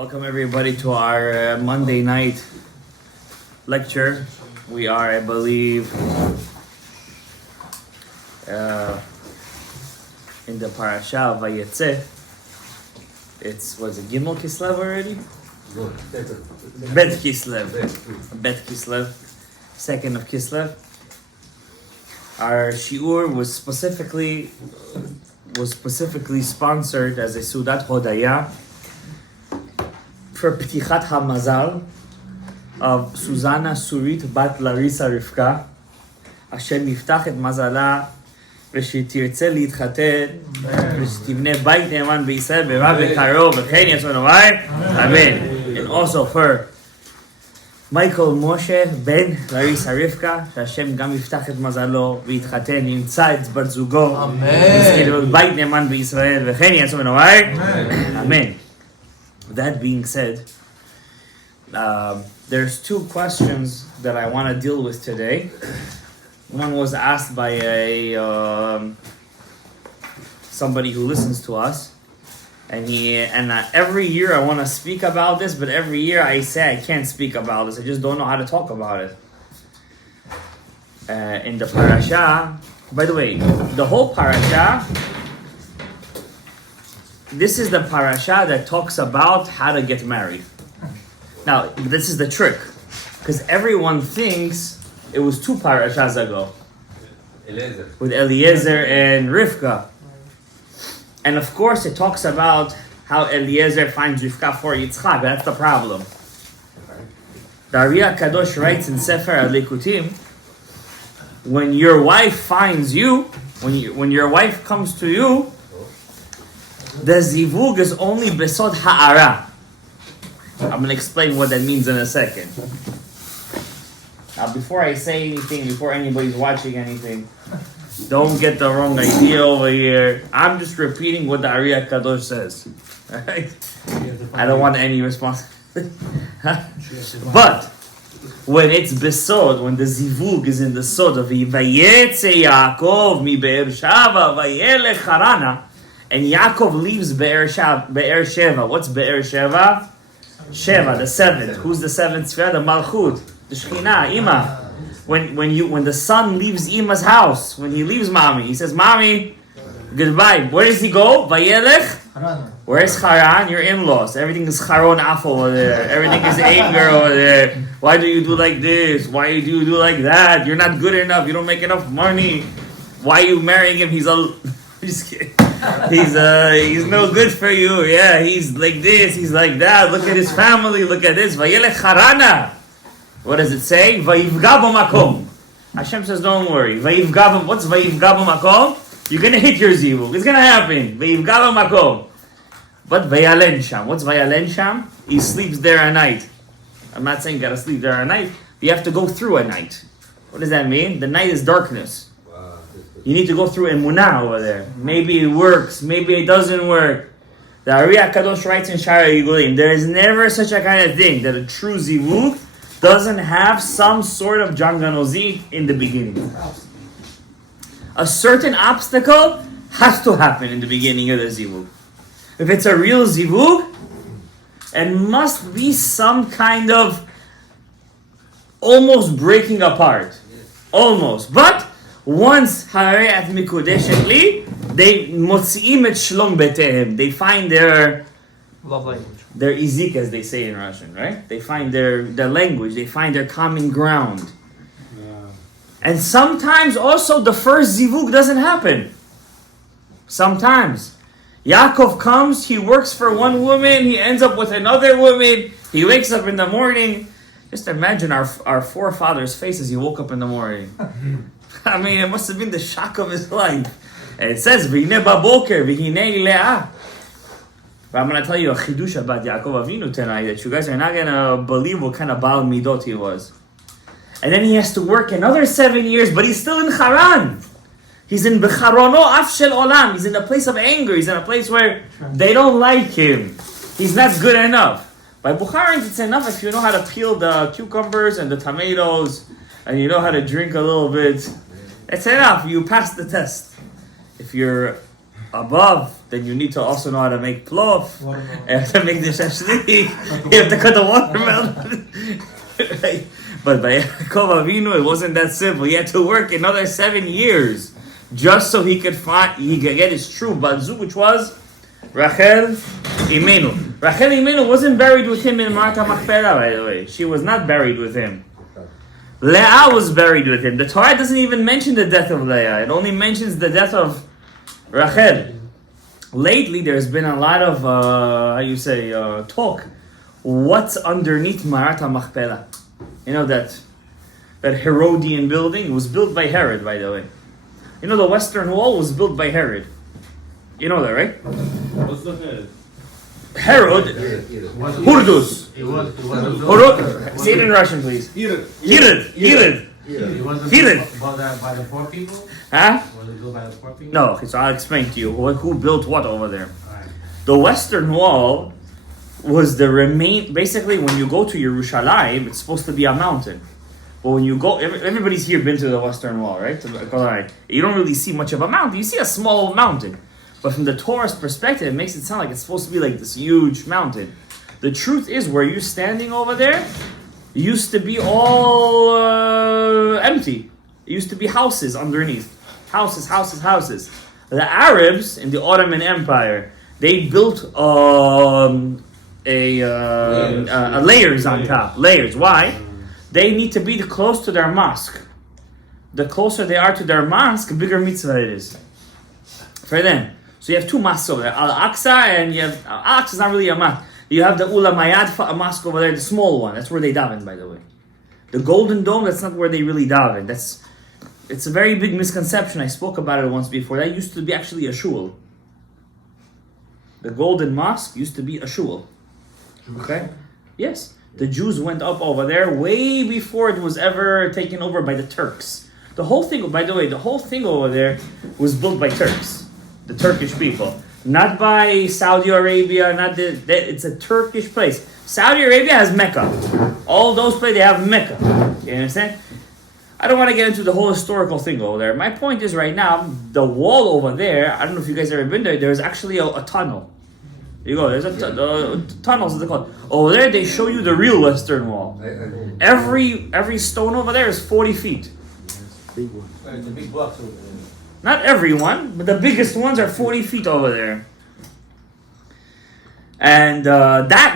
Welcome everybody to our Monday night lecture. We are, I believe, in the Parashat Vayetze. Was it Gimel Kislev already? Bet Kislev. Bet Kislev. 2nd of Kislev. Our shiur was specifically sponsored as a Sudat Hodaya for Ptichat HaMazal of Susanna Surit Bat Larissa Rivka, Hashem yiftach et mazala ושתרצה להתחתן ושתבנה בית נאמן בישראל ברב וקרוב וכן יעשו נאמר אמן. And also for Michael Moshe Ben Larissa Rivka, שהשם גם יפתח את מזלו ויתחתן, ימצא את בת זוגו, יזכה בית נאמן בישראל וכן יעשו נאמר אמן. That being said, there's two questions that I want to deal with today. One was asked by somebody who listens to us, and every year I want to speak about this, but every year I say I can't speak about this. I just don't know how to talk about it. In the parasha, by the way, the whole parasha. This is the parasha that talks about how to get married. Now, this is the trick, because everyone thinks it was two parashas ago, with Eliezer and Rivka. And of course, it talks about how Eliezer finds Rivka for Yitzchak. That's the problem. The Ari HaKadosh writes in Sefer HaLikutim, when your wife finds you, when your wife comes to you, the zivug is only besod ha'ara. I'm going to explain what that means in a second. Now, before I say anything, before anybody's watching anything, don't get the wrong idea over here. I'm just repeating what the Ari HaKadosh says. Alright? I don't want any responsibility. But when it's besod, when the zivug is in the sod of Vayetze Yaakov mi Be'er Shava vayelech Harana, and Yakov leaves Be'er Sheva. What's Be'er Sheva? Sheva, the seventh. Who's the seventh sphere? The Malchut, the Shekhinah, Ima. When the son leaves Ima's house, when he leaves Mommy, he says, Mommy, goodbye. Where does he go? Vayelech? Where's Haran? Your in-laws. Everything is Charon Afo over there. Everything is anger over there. Why do you do like this? Why do you do like that? You're not good enough. You don't make enough money. Why are you marrying him? He's just kidding. He's no good for you. Yeah, he's like this, he's like that. Look at his family, look at this. Vayelech Harana. What does it say? Vayivga b'makom. Hashem says, don't worry. What's Vayivga b'makom? You're gonna hit your zivug. It's gonna happen. Vayivga b'makom. But Vayalen sham. What's Vayalen sham? He sleeps there a night. I'm not saying you gotta sleep there a night. You have to go through a night. What does that mean? The night is darkness. You need to go through emunah over there. Maybe it works, maybe it doesn't work. The Ari HaKadosh writes in Shara Yigulim, there is never such a kind of thing that a true zivug doesn't have some sort of janganozi in the beginning. A certain obstacle has to happen in the beginning of the zivug. If it's a real zivug, it must be some kind of almost breaking apart. Almost. But once Harayat Mikudeshet Li, they motzi'im et shlom betehem. They find their love language. Their izik, as they say in Russian, right? They find their language. They find their common ground. Yeah. And sometimes also the first zivug doesn't happen. Sometimes. Yakov comes, he works for one woman, he ends up with another woman, he wakes up in the morning. Just imagine our forefathers' faces he woke up in the morning. I mean, it must have been the shock of his life. And it says, "V'hinei baboker, v'hinei le'ah." But I'm going to tell you a chidush about Yaakov Avinu tonight that you guys are not going to believe what kind of Baal Midot he was. And then he has to work another 7 years, but he's still in Haran. He's in Becharono Af Shel Olam. He's in a place of anger. He's in a place where they don't like him. He's not good enough. By Bukharans, it's enough if you know how to peel the cucumbers and the tomatoes, and you know how to drink a little bit. It's enough. You pass the test. If you're above, then you need to also know how to make plov. You have to make the shashlik. You have to cut the watermelon. Right? But by Yaakov Avinu, it wasn't that simple. He had to work another 7 years just so he could get his true Batzu, which was Rachel Imenu. Rachel Imenu wasn't buried with him in Marta Machpelah, by the way. She was not buried with him. Leah was buried with him. The Torah doesn't even mention the death of Leah. It only mentions the death of Rachel. Lately, there's been a lot of, talk. What's underneath Marta Machpelah? You know that Herodian building? It was built by Herod, by the way. You know the Western Wall was built by Herod. You know that, right? What's the Herod? Herod. Hurdus. Say it in Russian, please. Herod. It wasn't built by the poor people? Huh? Was it built by the poor people? No, okay, so I'll explain to you who built what over there. Right. The Western Wall was basically when you go to Yerushalayim, it's supposed to be a mountain. But when you go, everybody's here been to the Western Wall, right? You don't really see much of a mountain. You see a small mountain. But from the Torah's perspective, it makes it sound like it's supposed to be like this huge mountain. The truth is, where you're standing over there, it used to be all empty. It used to be houses underneath. Houses. The Arabs in the Ottoman Empire, they built layers on top. Layers. Why? They need to be close to their mosque. The closer they are to their mosque, the bigger mitzvah it is for them. So you have two mosques over there, Al-Aqsa, and you have Al-Aqsa is not really a mosque. You have the Ula Mayad, a mosque over there, the small one. That's where they daven, by the way. The Golden Dome, that's not where they really daven. It's a very big misconception. I spoke about it once before. That used to be actually a shul. The Golden Mosque used to be a shul. Okay? Yes. The Jews went up over there way before it was ever taken over by the Turks. The whole thing, by the way, over there was built by Turks. The Turkish people. Not by Saudi Arabia, it's a Turkish place. Saudi Arabia has Mecca. All those places, they have Mecca. You understand? I don't want to get into the whole historical thing over there. My point is right now, the wall over there, I don't know if you guys have ever been there, there's actually a tunnel. You go, there's tunnels, as they call it. Over there, they show you the real Western Wall. Every stone over there is 40 feet. Big one. It's a big block. Not every one, but the biggest ones are 40 feet over there. And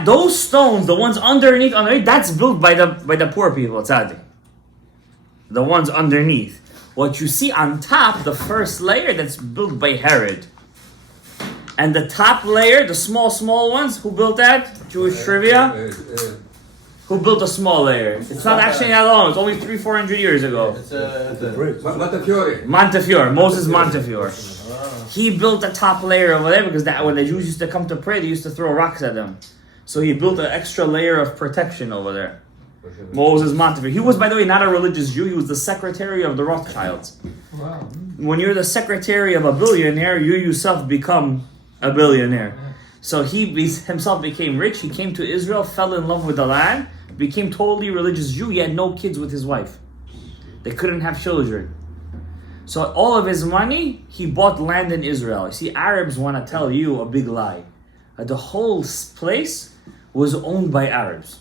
those stones, the ones underneath, that's built by the poor people, tzaddik. The ones underneath. What you see on top, the first layer, that's built by Herod. And the top layer, the small ones, who built that? Jewish trivia? Who built a small layer? It's not actually that long. It's only 300-400 years ago. It's a Montefiore. Moses Montefiore. He built the top layer over there because when the Jews used to come to pray, they used to throw rocks at them. So he built an extra layer of protection over there. Moses Montefiore. He was, by the way, not a religious Jew. He was the secretary of the Rothschilds. Wow. When you're the secretary of a billionaire, you yourself become a billionaire. So he himself became rich. He came to Israel, fell in love with the land, became totally religious Jew. He had no kids with his wife. They couldn't have children. So all of his money, he bought land in Israel. You see, Arabs want to tell you a big lie. The whole place was owned by Arabs.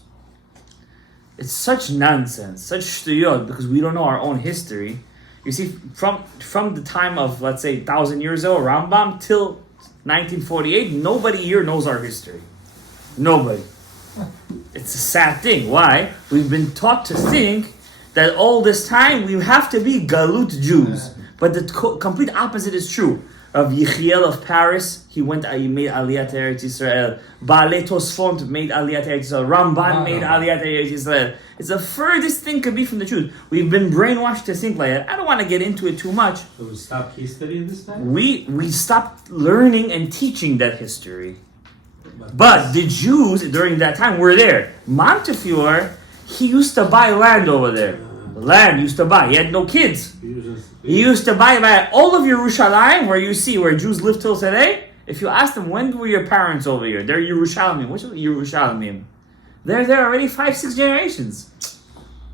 It's such nonsense, such shtuyot, because we don't know our own history. You see, from the time of, let's say, 1,000 years ago, Rambam, till 1948, nobody here knows our history. Nobody. It's a sad thing. Why? We've been taught to think that all this time we have to be Galut Jews. But the complete opposite is true. Of Yechiel of Paris, he made Aliyat to Eretz Yisrael. Baalei Tosfot made Aliyat to Eretz Yisrael. Ramban made Aliyat to Eretz Yisrael. It's the furthest thing could be from the truth. We've been brainwashed to think like that. I don't want to get into it too much. So we stopped history in this time? We stopped learning and teaching that history. But the Jews during that time were there. Montefiore, he used to buy land over there. Land used to buy. He had no kids. He used to buy all of Yerushalayim, where Jews live till today. If you ask them, when were your parents over here? They're Yerushalayim. Which is Yerushalayim? They're there already 5-6 generations.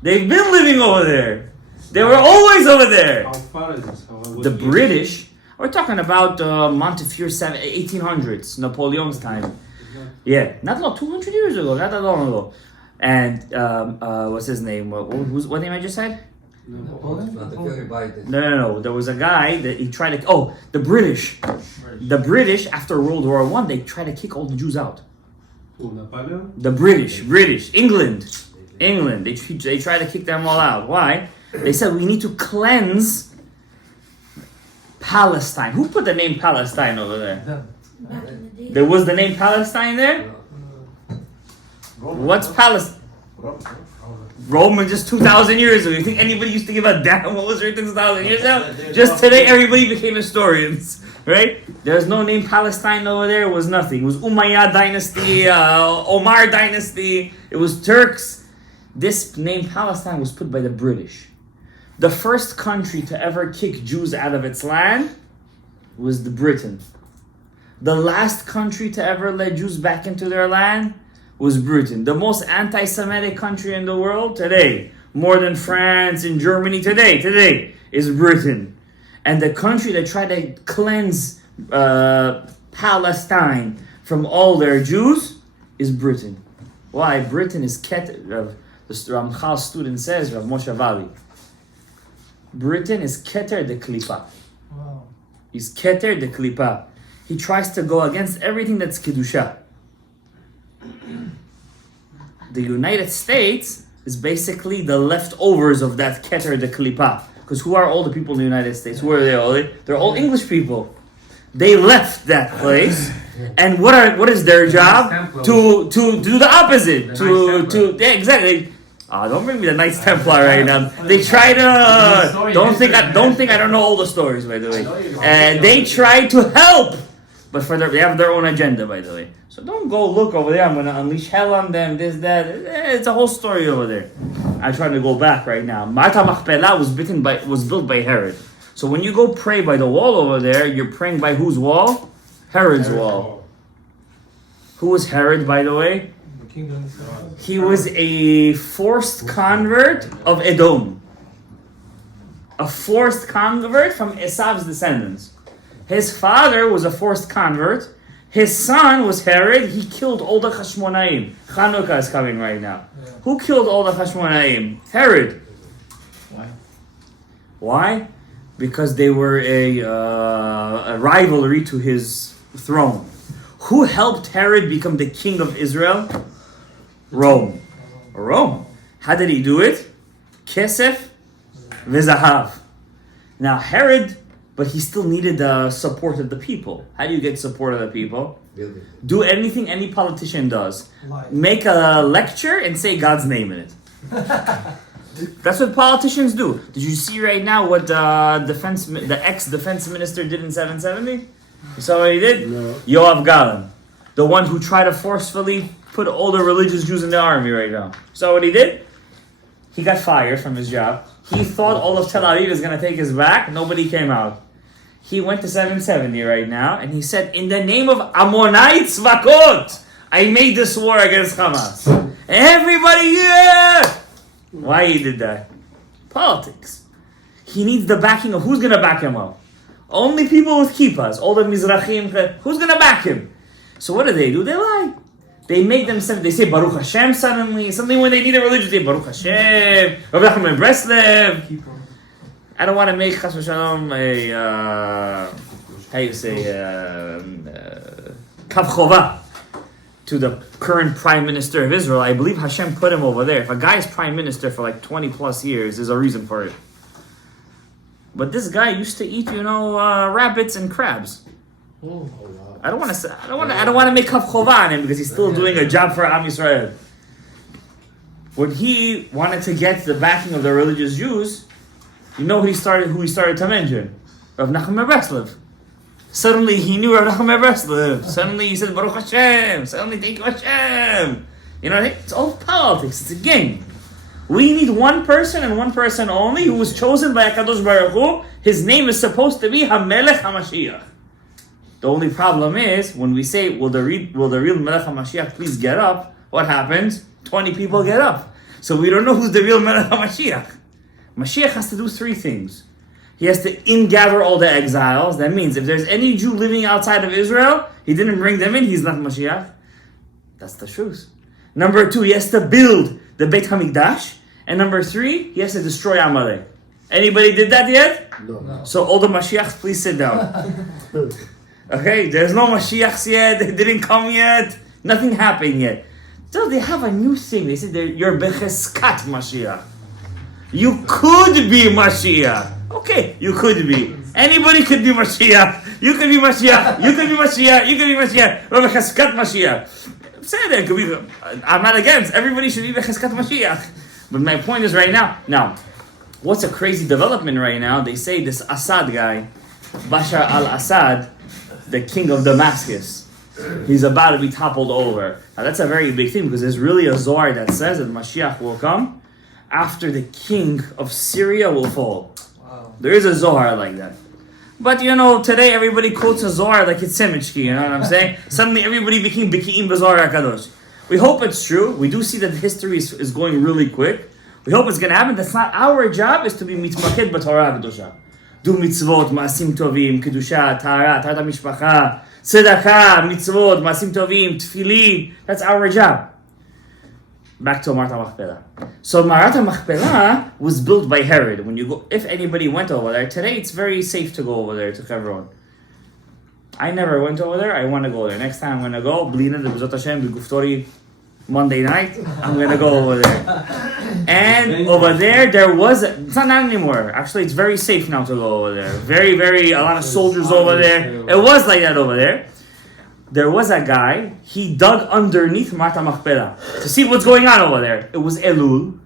They've been living over there. They were always over there. How far is this? The British, We're talking about Montefiore 1800s, Napoleon's time. Yeah, not long, 200 years ago, not that long ago. And what's his name? What name I just said? No. There was a guy that he tried to. Oh, the British. The British after World War I, they tried to kick all the Jews out. The British, England. They tried to kick them all out. Why? They said we need to cleanse Palestine. Who put the name Palestine over there? There was the name Palestine there? What's Palestine? Roman just 2,000 years ago. You think anybody used to give a damn what was written 2,000 years ago? Just today, everybody became historians, right? There's no name Palestine over there. It was nothing. It was Umayyad dynasty, Omar dynasty. It was Turks. This name Palestine was put by the British. The first country to ever kick Jews out of its land was the Britain. The last country to ever let Jews back into their land was Britain. The most anti-Semitic country in the world today, more than France and Germany today is Britain. And the country that tried to cleanse Palestine from all their Jews is Britain. Why? Britain is the Ramchal student says, Rav Moshe Valley. Britain is Keter de Klipa. Wow. He's Keter de Klipa. He tries to go against everything that's Kedusha. The United States is basically the leftovers of that Keter de Klipa. Because who are all the people in the United States? Who are they all? They're all English people. They left that place. And what is their job? To do the opposite. Yeah, exactly. Don't bring me the Knights Templar right now. They try to don't think I don't know all the stories, by the way. And they try to help, but they have their own agenda, by the way. So don't go look over there. I'm gonna unleash hell on them. This, that. It's a whole story over there. I'm trying to go back right now. Mata Machpelah was built by Herod. So when you go pray by the wall over there, you're praying by whose wall? Herod's wall. Who was Herod, by the way? He was a forced convert of Edom. A forced convert from Esav's descendants. His father was a forced convert. His son was Herod. He killed all the Hashmonaim. Chanukah is coming right now. Yeah. Who killed all the Hashmonaim? Herod. Why? Because they were a rivalry to his throne. Who helped Herod become the king of Israel? Rome. How did he do it? Kesef v'zahav. Now Herod, but he still needed the support of the people. How do you get support of the people? Do anything any politician does. Make a lecture and say God's name in it. That's what politicians do. Did you see right now what the ex-defense minister did in 770? You saw what he did? No. Yoav Galan. The one who tried to forcefully put all the religious Jews in the army right now. So what he did? He got fired from his job. He thought all of Tel Aviv was going to take his back. Nobody came out. He went to 770 right now, and he said, in the name of Ammonites Vakot, I made this war against Hamas. Everybody here! Why he did that? Politics. He needs the backing of who's going to back him up? Only people with kippas, all the Mizrahim. Who's going to back him? So what do? They lie. They make themselves, they say Baruch Hashem suddenly. Something when they need a religion, they say Baruch Hashem, Rabbi Nachman Breslev. I don't want to make Chas v'Shalom Kav Chova to the current Prime Minister of Israel. I believe Hashem put him over there. If a guy is Prime Minister for like 20 plus years, there's a reason for it. But this guy used to eat, rabbits and crabs. I don't want to make Kav Chova on him because he's still doing a job for Am Yisrael. When he wanted to get the backing of the religious Jews, you know who he started to mention? Rav Nachman Breslev. Suddenly he knew Rav Nachman Breslev. Suddenly he said Baruch Hashem. Suddenly thank you Hashem. It's all politics. It's a game. We need one person and one person only who was chosen by HaKadosh Baruch Hu. His name is supposed to be HaMelech HaMashiach. The only problem is, when we say, will the real Melech HaMashiach please get up? What happens? 20 people get up. So we don't know who's the real Melech HaMashiach. Mashiach has to do three things. He has to ingather all the exiles. That means if there's any Jew living outside of Israel, he didn't bring them in, he's not Moshiach. That's the truth. Number 2, he has to build the Beit HaMikdash. And number 3, he has to destroy Amalek. Anybody did that yet? No. So all the Mashiachs, please sit down. Okay, there's no Mashiachs yet. They didn't come yet. Nothing happened yet. So they have a new thing. They said you're Becheskat Mashiach. You could be Mashiach. Okay, you could be. Anybody could be Mashiach. You could be Mashiach. You could be Mashiach. You could be Mashiach. Becheskat Mashiach. Say that. Could be. I'm not against. Everybody should be Becheskat Mashiach. But my point is right now, what's a crazy development right now? They say this Assad guy, Bashar al-Assad, the king of Damascus, he's about to be toppled over. Now that's a very big thing because there's really a Zohar that says that Mashiach will come after the king of Syria will fall. Wow. There is a Zohar like that. But today everybody quotes a Zohar like it's Semichki, you know what I'm saying? Suddenly everybody became Biki'im B'Zohar HaKadosh. We hope it's true. We do see that history is going really quick. We hope it's going to happen. That's not our job, is to be mitmaked b'Torah Kedusha. Do mitzvot, ma'asim tovim, kedusha, taharat mishpacha, tzedakah, mitzvot, ma'asim tovim, tefillin. That's our job. Back to Marat HaMachpelah. So Marat HaMachpelah was built by Herod. When you go, if anybody went over there today, it's very safe to go over there to Hebron. I never went over there. I want to go there. Next time I'm going to go. Blina de B'zot Hashem, B'guftori, Monday night. I'm going to go over there. And over there was... It's not anymore. Actually, it's very safe now to go over there. Very, very... A lot of soldiers over there. It was like that over there. There was a guy. He dug underneath Marat HaMachpelah to see what's going on over there. It was Elul.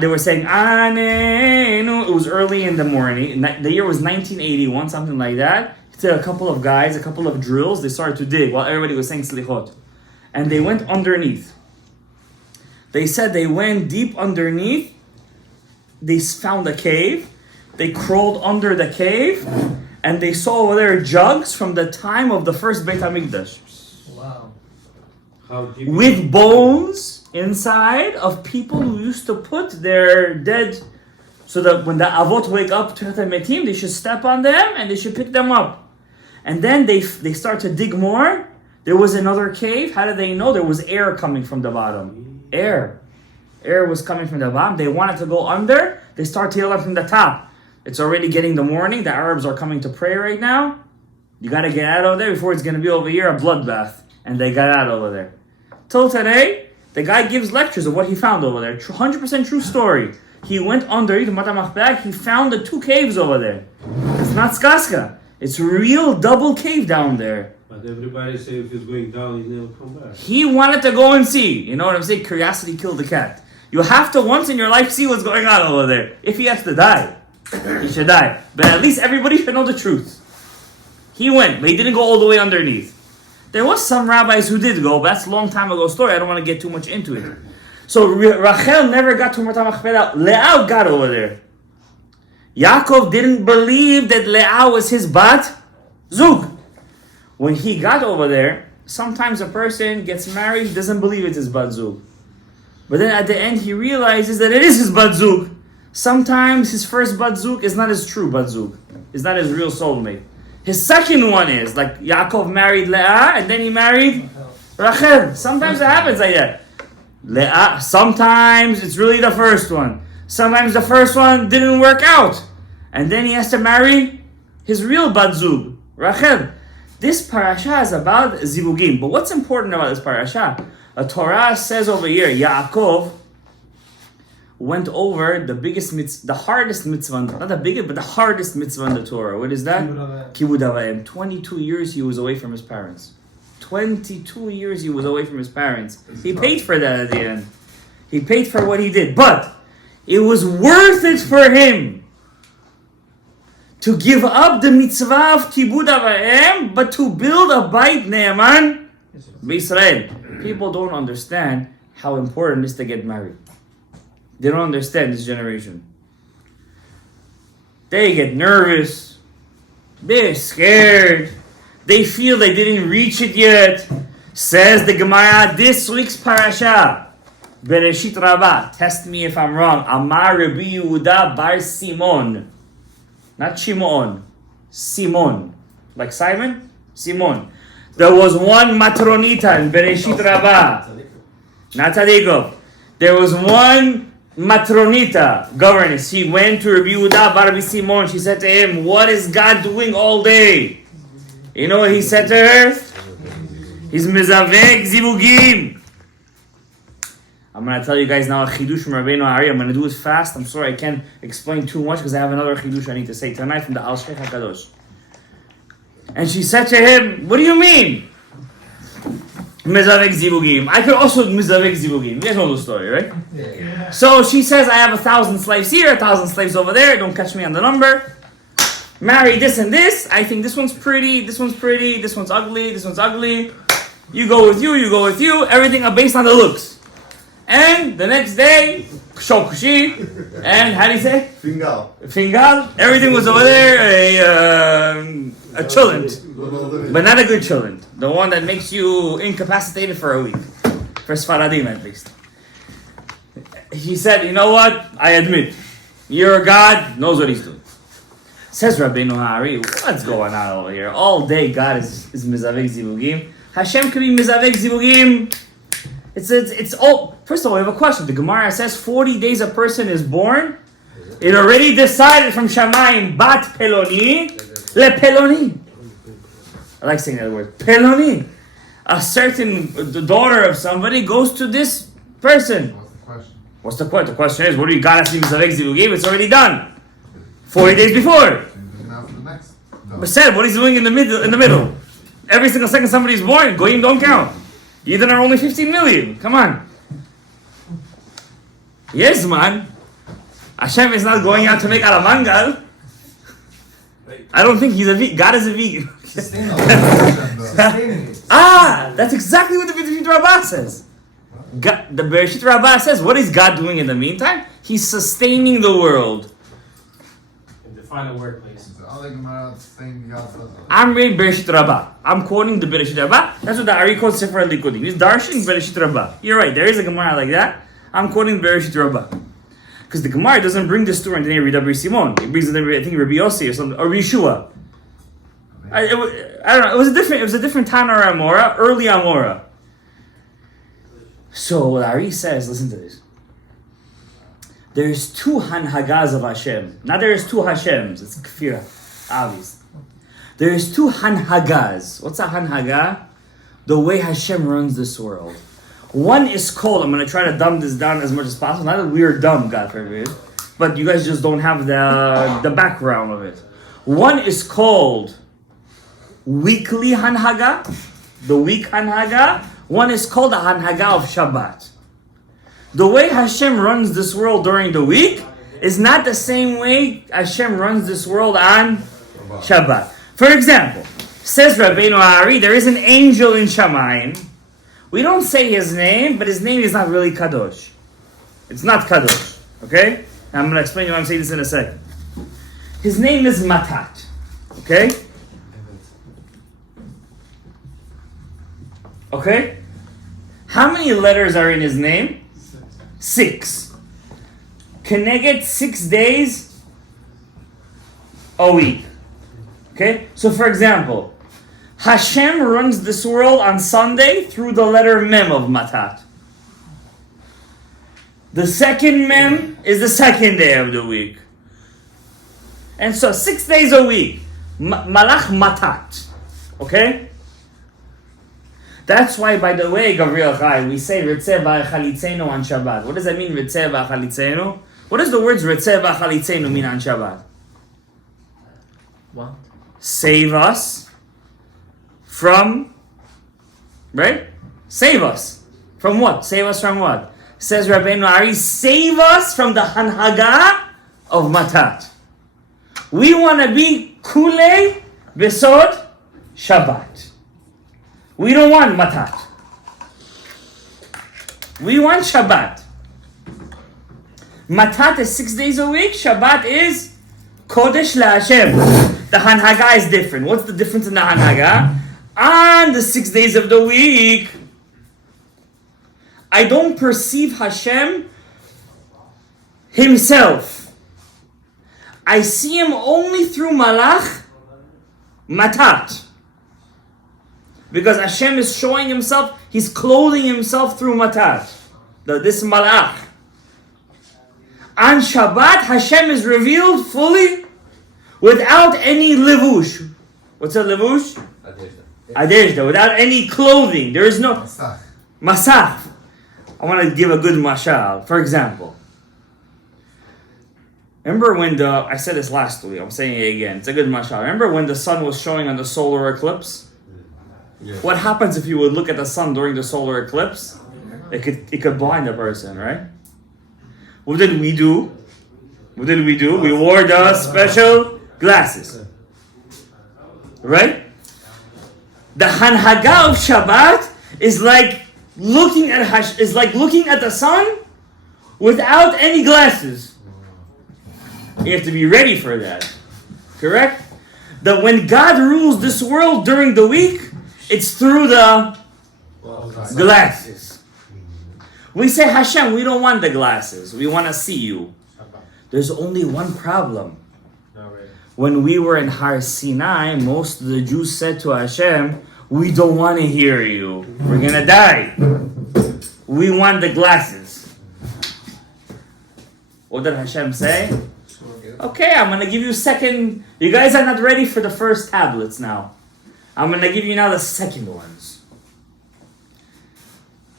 They were saying, Anenu. It was early in the morning. The year was 1981, something like that. A couple of guys, a couple of drills, they started to dig while everybody was saying slichot. And they went underneath. They said they went deep underneath. They found a cave. They crawled under the cave. And they saw over there jugs from the time of the first Beit HaMikdash. Wow. With bones inside of people who used to put their dead, so that when the Avot wake up to the Metim, they should step on them and they should pick them up. And then they start to dig more. There was another cave. How did they know? There was air coming from the bottom. Air was coming from the bottom. They wanted to go under. They start to yell up from the top. It's already getting the morning. The Arabs are coming to pray right now. You got to get out of there before it's going to be over here a bloodbath. And they got out over there. Till today, the guy gives lectures of what he found over there. 100% true story. He went under the Marat HaMachpelah. He found the 2 caves over there. It's not Skaska. It's a real double cave down there. But everybody say if he's going down, he never come back. He wanted to go and see. You know what I'm saying? Curiosity killed the cat. You have to once in your life see what's going on over there. If he has to die, he should die. But at least everybody should know the truth. He went, but he didn't go all the way underneath. There was some rabbis who did go, but that's a long time ago story. I don't want to get too much into it. So Rachel never got to Marat HaMachpelah. Leah got over there. Yakov didn't believe that Leah was his bat zug. When he got over there, sometimes a person gets married, doesn't believe it's his bat zug. But then at the end he realizes that it is his bat zug. Sometimes his first bat zug is not his true bat zug. It's not his real soulmate. His second one is, like Yaakov married Leah and then he married Rachel. Sometimes it happens like that. Leah, sometimes it's really the first one. Sometimes the first one didn't work out. And then he has to marry his real bat zug, Rachel. This parasha is about zivugim. But what's important about this parasha? A Torah says over here, Yaakov went over the biggest mitzvah, the hardest mitzvah, not the biggest, but the hardest mitzvah in the Torah. What is that? Kibud Avayim. 22 years he was away from his parents. 22 years he was away from his parents. He paid for that at the end. He paid for what he did. But it was worth it for him to give up the mitzvah of Kibud Avayim, but to build a Beit Ne'eman b'Yisrael. People don't understand how important it is to get married. They don't understand this generation. They get nervous. They're scared. They feel they didn't reach it yet. Says the Gemara, this week's parasha, Bereshit Rabbah, test me if I'm wrong. Amar Rabbi Yehuda bar Simon. Not Shimon. Simon. Like Simon? Simon. There was one matronita in Bereshit Rabbah. Not Tzadikov. There was one matronita, governess. She went to Rabbi Yehuda bar Rabbi Simon. She said to him, what is God doing all day? You know what he said to her? He's mizavek zivugim. I'm going to tell you guys now a chidush from Rabbeinu Ari. I'm going to do it fast. I'm sorry I can't explain too much because I have another chidush I need to say tonight from the Al Sheikh HaKadosh. And she said to him, what do you mean? Mizavek zivugim. I could also mizavek zivugim. You guys know the story, right? Yeah. So she says, I have 1,000 slaves here, 1,000 slaves over there. Don't catch me on the number. Marry this and this. I think this one's pretty, this one's pretty, this one's ugly, this one's ugly. You go with you go with you. Everything are based on the looks. And the next day, shokushi, and how do you say? Fingal. Everything was over there, a cholent. But not a good cholent. The one that makes you incapacitated for a week. For Sfaradim at least. He said, you know what? I admit, your God knows what he's doing. Says Rabbeinu Hari, what's going on over here? All day God is mizavek zivugim. Hashem could be mizavek zivugim. It's all. First of all, I have a question. The Gemara says 40 days a person is born. It already decided from Shamayim, bat peloni, le peloni. I like saying that word. Peloni. A certain daughter of somebody goes to this person. What's the question? The question is, what do you got to see mizavek zivugim? It's already done. 40 days before. But said, what he's doing in the middle. Every single second somebody's born, goyim don't count. Even are only 15 million. Come on. Yes, man. Hashem is not going out to make alamangal. I don't think he's a vegan. God is a vegan. That's exactly what the Bereshit Rabbah says. The Bereshit Rabbah says, what is God doing in the meantime? He's sustaining the world. In the final workplace. I'm reading Bereshit Rabbah. I'm quoting the Bereshit Rabbah. That's what the Ari quotes Sefer Likudim. He's darshan Bereshit Rabbah. You're right. There is a Gemara like that. I'm quoting Bereshit Rabbah because the Gemara doesn't bring this story into Rabbi Simon. It brings it into I think Rabbi Yossi or something or Yeshua. I don't know. It was a different Tana or Amora, early Amora. So what Ari says, listen to this. There's two Hanhagas of Hashem. Not there's two Hashems. It's Kfira. Obvious. There's two Hanhagas. What's a Hanhaga? The way Hashem runs this world. One is called, I'm going to try to dumb this down as much as possible. Not that we're dumb, God forbid. But you guys just don't have the background of it. One is called weekly Hanhaga. The week Hanhaga. One is called the Hanhaga of Shabbat. The way Hashem runs this world during the week is not the same way Hashem runs this world on Shabbat. For example, says Rabbeinu Ari, there is an angel in Shamayim. We don't say his name, but his name is not really Kadosh. It's not Kadosh. Okay? I'm going to explain to you why I'm saying this in a second. His name is Matat. Okay? Okay? How many letters are in his name? 6. Keneged 6 days a week. Okay? So for example, Hashem runs this world on Sunday through the letter Mem of Matat. The second Mem is the second day of the week. And so 6 days a week. Malach Matat. Okay? That's why, by the way, Gabriel Chai, we say Ritzeh V'Chalitzenu on Shabbat. What does that mean, Ritzeh V'Chalitzenu? What does the words Ritzeh V'Chalitzenu mean on Shabbat? What? Save us from, right? Save us. From what? Save us from what? Says Rabbeinu Ari, save us from the Hanhaga of Matat. We want to be Kulei Besod Shabbat. We don't want Matat. We want Shabbat. Matat is 6 days a week. Shabbat is Kodesh LaHashem. The Hanhaga is different. What's the difference in the Hanhaga? On the 6 days of the week, I don't perceive Hashem himself. I see him only through malach matat. Because Hashem is showing himself, he's clothing himself through matat. This malach. On Shabbat, Hashem is revealed fully without any levush. What's a levush? Adeshda. Without any clothing. There is no masach. I want to give a good mashal. For example, remember when I said this last week, I'm saying it again. It's a good mashal. Remember when the sun was showing on the solar eclipse? Yeah. What happens if you would look at the sun during the solar eclipse? It could blind a person, right? What did we do? We wore the special glasses. Right? The Hanhaga of Shabbat is like looking at the sun without any glasses. You have to be ready for that. Correct? That when God rules this world during the week, it's through the glasses. We say, Hashem, we don't want the glasses. We want to see you. There's only one problem. When we were in Har Sinai, most of the Jews said to Hashem, we don't want to hear you. We're going to die. We want the glasses. What did Hashem say? Okay, I'm going to give you second. You guys are not ready for the first tablets now. I'm going to give you now the second ones.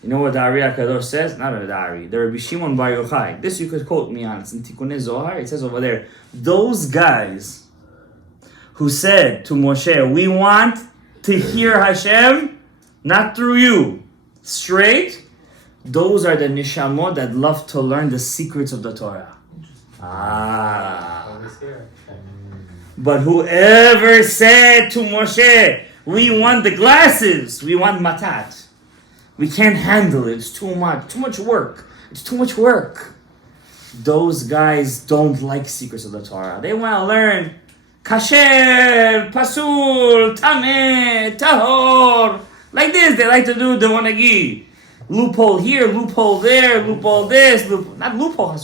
You know what the Ari HaKadosh says? Not the Ari. The Rabbi Shimon Bar Yochai. This you could quote me on. It's in Tikkunei Zohar. It says over there, those guys who said to Moshe, we want to hear Hashem, not through you, straight, those are the Nishamot that love to learn the secrets of the Torah. But whoever said to Moshe, we want the glasses, we want matat, we can't handle it, it's too much work. It's too much work. Those guys don't like secrets of the Torah. They want to learn kasher, pasul, tameh, tahor. Like this, they like to do the wanagi. Loophole here, loophole there, loophole this, not loophole,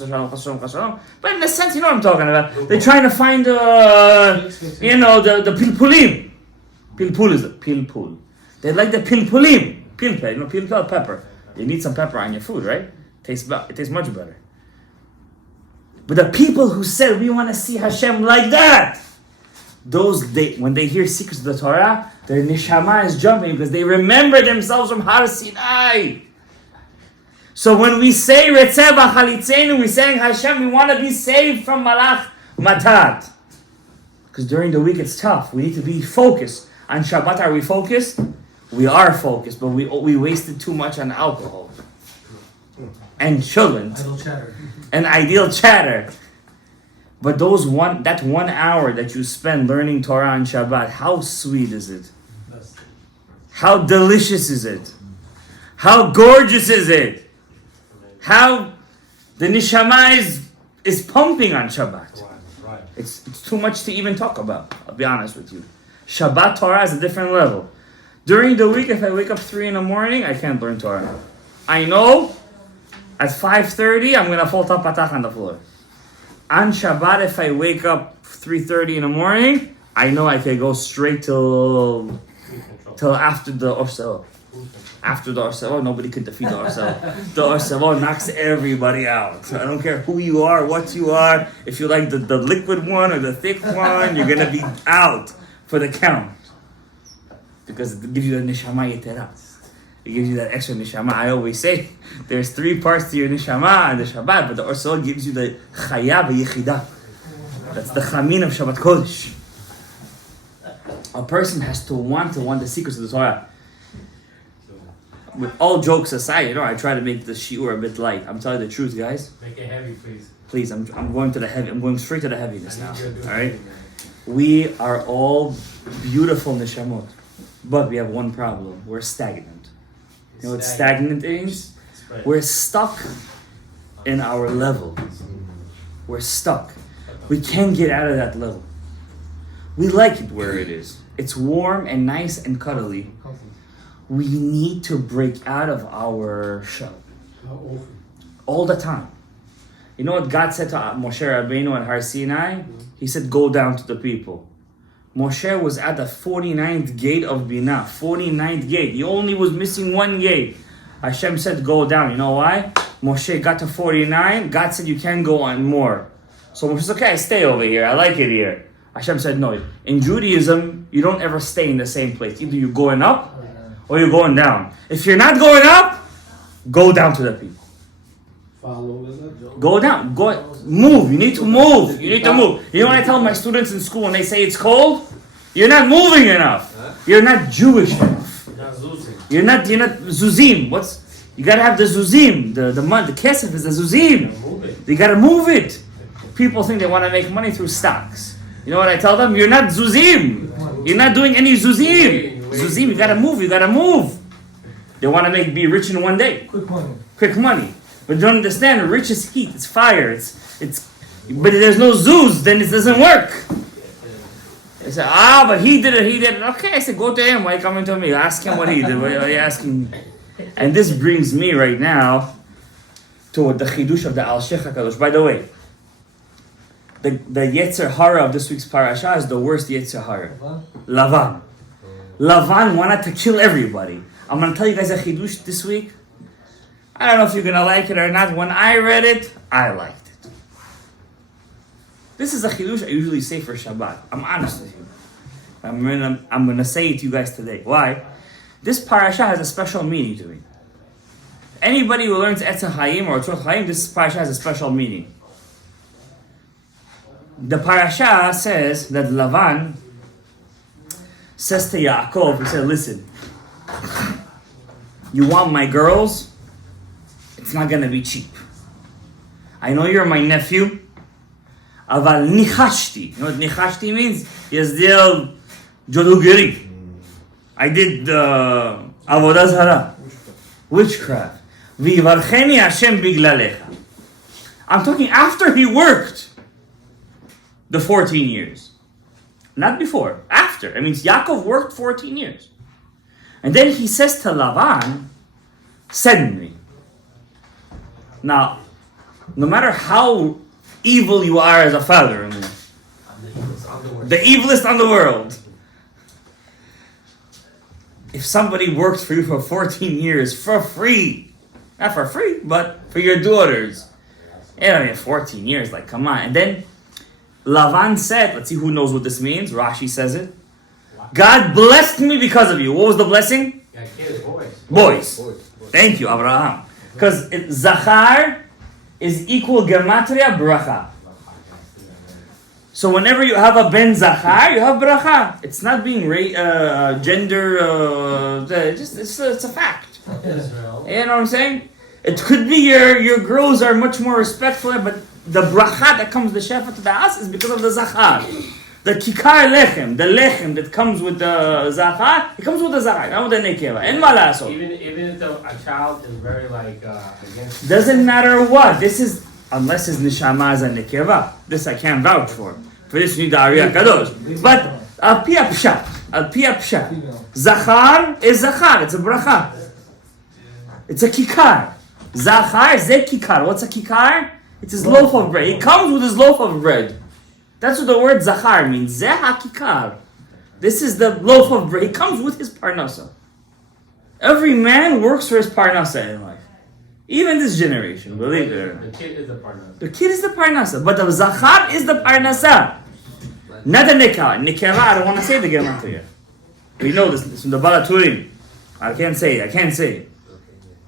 but in the sense, you know what I'm talking about. They're trying to find the pilpulim. Pilpul is the pilpul. They like the pilpulim. Pilpul, pilpul, pepper. You need some pepper on your food, right? It tastes much better. But the people who said, we want to see Hashem like that, when they hear secrets of the Torah, their neshama is jumping because they remember themselves from Har Sinai. So when we say Retzeh B'chalitzenu, we're saying Hashem, we want to be saved from Malach Matat. Because during the week it's tough. We need to be focused. On Shabbat, are we focused? We are focused, but we wasted too much on alcohol. And children. Idle chatter. And ideal chatter. But that 1 hour that you spend learning Torah on Shabbat, how sweet is it? How delicious is it? How gorgeous is it? How the neshama is pumping on Shabbat. Right. It's too much to even talk about, I'll be honest with you. Shabbat Torah is a different level. During the week, if I wake up 3 a.m, I can't learn Torah. I know at 5:30, I'm going to fall tapatach on the floor. On Shabbat, if I wake up 3:30 in the, I know I can go straight till after the Orsel. After the Orsel, nobody could defeat the Orsel. The Orsel knocks everybody out. I don't care who you are, what you are. If you like the liquid one or the thick one, you're going to be out for the count. Because it gives you the neshama yetera. It gives you that extra neshama. I always say, there's 3 parts to your neshama and the Shabbat, but the Orsel gives you the chaya v'yechida. That's the chamin of Shabbat Kodesh. A person has to want the secrets of the Torah. With all jokes aside, I try to make the shiur a bit light. I'm telling you the truth, guys. Make it heavy, please. Please, I'm going to the heavy. I'm going straight to the heaviness now. All right. We are all beautiful neshamot, but we have one problem. We're stagnant. You know what stagnant is? We're stuck in our level. We're stuck. We can't get out of that level. We like it where it is. It's warm and nice and cuddly. We need to break out of our shell. How often? All the time. You know what God said to Moshe Rabbeinu at Har Sinai? He said, go down to the people. Moshe was at the 49th gate of Binah. 49th gate. He only was missing one gate. Hashem said, go down. You know why? Moshe got to 49. God said, you can't go on more. So Moshe said, okay, I stay over here. I like it here. Hashem said, no. In Judaism, you don't ever stay in the same place. Either you're going up or you're going down. If you're not going up, go down to the people. Go down. Go. Move. You need to move. You need to move. You know what I tell my students in school when they say it's cold? You're not moving enough. You're not Jewish enough. You're not zuzim. You gotta have the zuzim. The kesef is the zuzim. You gotta move it. People think they want to make money through stocks. You know what I tell them? You're not zuzim. You're not doing any zuzim. Zuzim, you gotta move. You gotta move. They want to be rich in one day. Quick money. But don't understand, rich is heat, it's fire, but if there's no zuz, then it doesn't work. They say, but he did it. Okay, I said, go to him, why are you coming to me? Ask him what he did, why are you asking me? And this brings me right now to the chidush of the Al Sheikh HaKadosh. By the way, the Yetzer Hara of this week's parasha is the worst Yetzer Hara. Lavan. Lavan wanted to kill everybody. I'm going to tell you guys a chidush this week. I don't know if you're going to like it or not. When I read it, I liked it. This is a chidush I usually say for Shabbat. I'm honest with you. I'm going to say it to you guys today. Why? This parasha has a special meaning to me. Anybody who learns Etz HaChaim or Tzorch HaChaim, this parasha has a special meaning. The parasha says that Lavan says to Yaakov, he said, listen, you want my girls? It's not going to be cheap. I know you're my nephew. Aval nichashti. You know what nichashti means? Yazdil jodugiri. I did avodah zara. Witchcraft. Vivarcheni Hashem biglalecha. I'm talking after he worked the 14 years. Not before. After. It means Yaakov worked 14 years. And then he says to Lavan, send me. Now, no matter how evil you are as a father, I mean, the evilest on the world, if somebody works for you for 14 years for free, not for free, but for your daughters, 14 years, like, come on. And then Lavan said, let's see who knows what this means. Rashi says it. God blessed me because of you. What was the blessing? Boys. Thank you, Abraham. Because Zachar is equal gematria bracha. So whenever you have a ben Zachar, you have bracha. It's not being gender, it's a fact. You know what I'm saying? It could be your girls are much more respectful, but the bracha that comes the shefa to the house is because of the Zachar. The kikar lechem, the lechem that comes with the zachar, it comes with the zachar, not with the nekeva. En malaso. Even if a child is very against. Doesn't matter what. This is unless his neshama is a nekeva. This I can't vouch for. For this you need the Ariyah Kadosh. But al pi pshat. Zachar is zachar. It's a bracha. It's a kikar. Zachar ze kikar. What's a kikar? It's his loaf of bread. It comes with his loaf of bread. That's what the word zachar means. Ze hakikar. This is the loaf of bread. It comes with his parnasa. Every man works for his parnasa in life. Even this generation, believe it or not. The kid is the parnasa. The kid is the parnasa, but the zachar is the parnasa. Not the nekah. Nekeva, I don't want to say the gematria. We know this. It's from the Balaturim. I can't say it.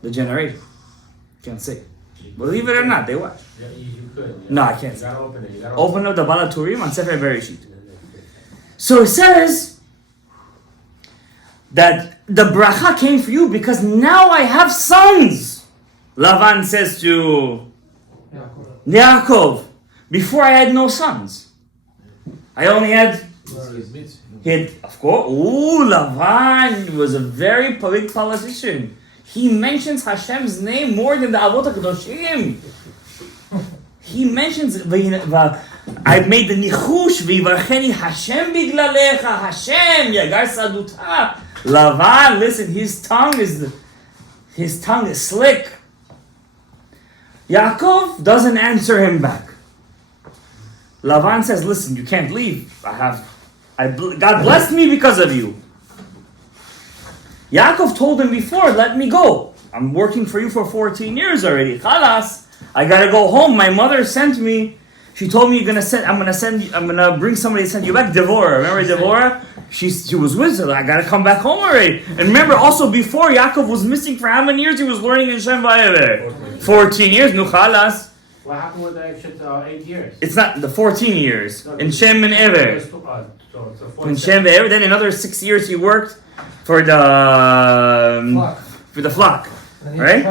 The generation. Can't say it. Believe it or not, they watch. Yeah, you could. Yeah. No, I can't. You gotta open it. Open up the Balaturim on Sefer Bereshit. So it says that the bracha came for you because now I have sons. Lavan says to Yaakov, before I had no sons. I only had, of course, Lavan was a very polite politician. He mentions Hashem's name more than the Avot HaKadoshim. He mentions, I made the nichush, v'yivarcheni Hashem biglalecha, Hashem, yagar saduta. Lavan, listen, his tongue is slick. Yaakov doesn't answer him back. Lavan says, listen, you can't leave. God blessed me because of you. Yaakov told him before, let me go. I'm working for you for 14 years already. Khalas, I gotta go home. My mother sent me. She told me I'm gonna bring somebody to send you back. Devorah. Remember Devorah? She was with her. I gotta come back home already. And remember also before Yaakov was missing for how many years he was learning in Shem Vayetze? 14 years. No khalas. What happened with the extra 8 years? It's not the 14 years. In Shem and Ever. In Shem and Ever. Then another 6 years he worked for the flock. Right?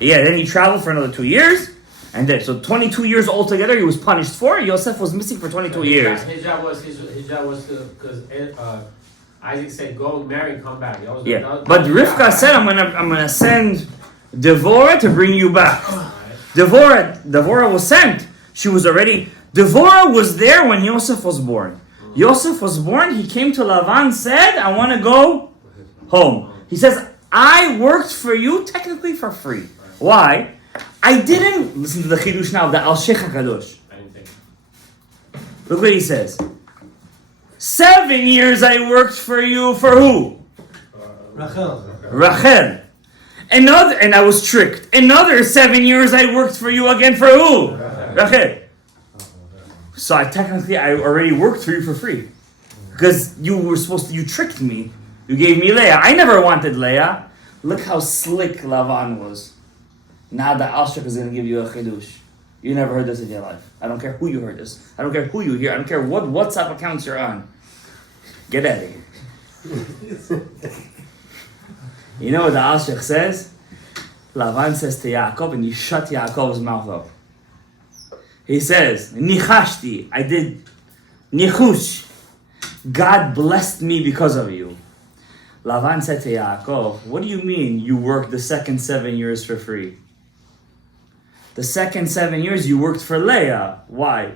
Yeah, then he traveled for another 2 years. And then, so 22 years altogether he was punished for. Yosef was missing for 22 years. His job was because Isaac said, go marry, come back. But Rivka said, I'm gonna send Devorah to bring you back. Devorah was sent. Devorah was there when Yosef was born. Yosef was born, he came to Lavan, said, I want to go home. He says, I worked for you technically for free. Why? I didn't, listen to the Chidush now, the Al Sheikh HaKadosh. Look what he says. 7 years I worked for you, for who? Rachel. And I was tricked. Another 7 years I worked for you again, for who? Rachel. So I already worked for you for free. Because you tricked me. You gave me Leah. I never wanted Leah. Look how slick Lavan was. Now the Alshach is going to give you a chidush. You never heard this in your life. I don't care who you heard this. I don't care who you hear. I don't care what WhatsApp accounts you're on. Get out of here. You know what the Alshach says? Lavan says to Yaakov, and he shut Yaakov's mouth up. He says, Nichashti, I did nichush. God blessed me because of you. Lavan said to Yaakov, what do you mean you worked the second 7 years for free? The second 7 years you worked for Leah. Why?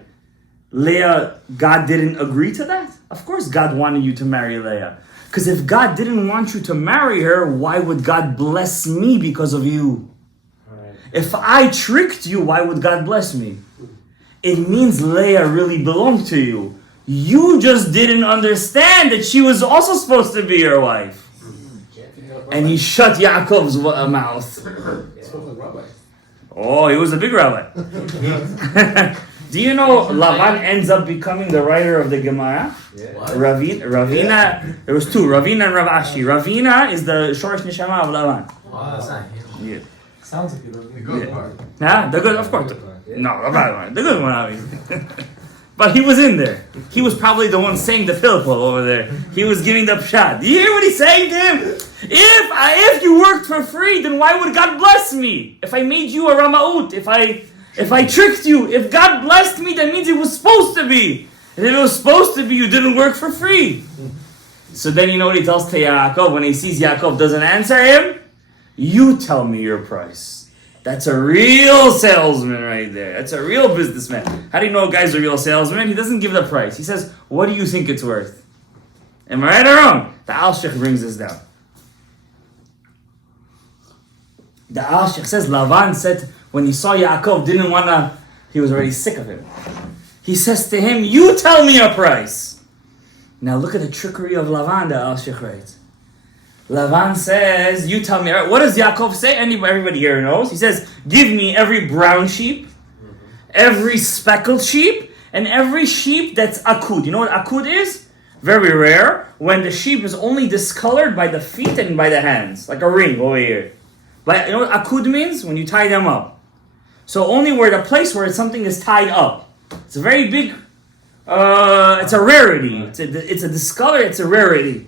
Leah, God didn't agree to that? Of course God wanted you to marry Leah. Because if God didn't want you to marry her, why would God bless me because of you? Right. If I tricked you, why would God bless me? It means Leah really belonged to you. You just didn't understand that she was also supposed to be your wife. And he shut Yaakov's mouth. Oh, he was a big rabbi. Do you know Lavan ends up becoming the writer of the Gemara? Yeah. Ravina, there was two, Ravina and Rav Ashi. Ravina is the Shorish Neshama of Lavan. Yeah. Sounds like the good part. Nah, the good, of course. No, the bad one. The good one, obviously. But he was in there. He was probably the one saying the pilpul over there. He was giving the pshat. Do you hear what he's saying to him? If you worked for free, then why would God bless me? If I made you a ramaut, if I tricked you, if God blessed me, that means it was supposed to be. And if it was supposed to be, you didn't work for free. So then you know what he tells to Yaakov when he sees Yaakov doesn't answer him? You tell me your price. That's a real salesman right there. That's a real businessman. How do you know a guy's a real salesman? He doesn't give the price. He says, what do you think it's worth? Am I right or wrong? The Alshich brings this down. The Alshich says, Lavan said, when he saw Yaakov, he was already sick of him. He says to him, you tell me a price. Now look at the trickery of Lavan, the Alshich writes. Lavan says, you tell me, what does Yaakov say? Everybody here knows. He says, give me every brown sheep, every speckled sheep, and every sheep that's akud. You know what akud is? Very rare. When the sheep is only discolored by the feet and by the hands. Like a ring over here. But you know what akud means? When you tie them up. So only where the place where something is tied up. It's a very big, it's a rarity. It's a discolor, it's a rarity.